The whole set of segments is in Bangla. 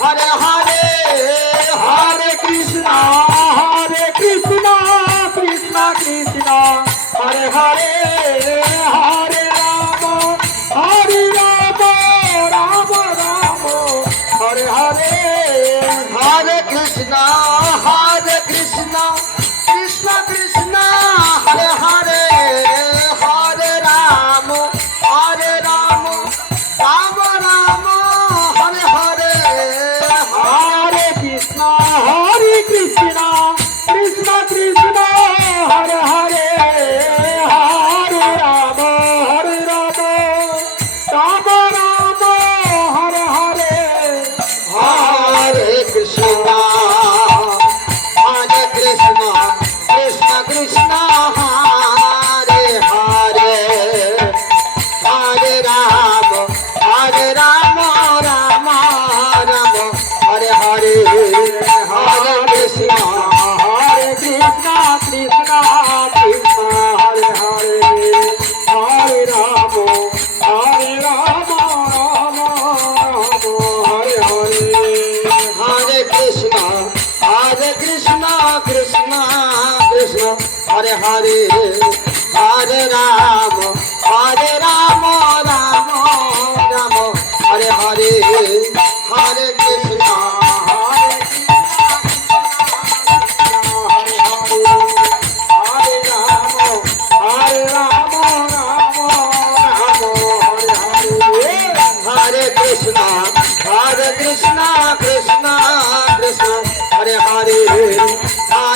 Hare Hare Hare Hare Ram Hare Ram Ram Ram Hare Hare Hare Krishna Krishna, Krishna, Krishna, Hare Hare, Hare.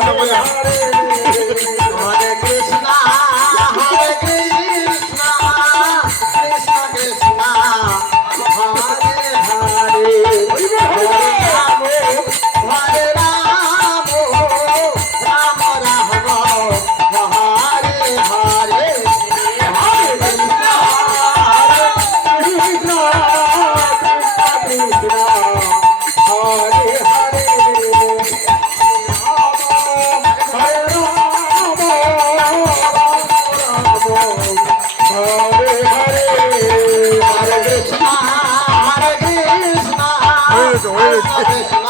야 我也是。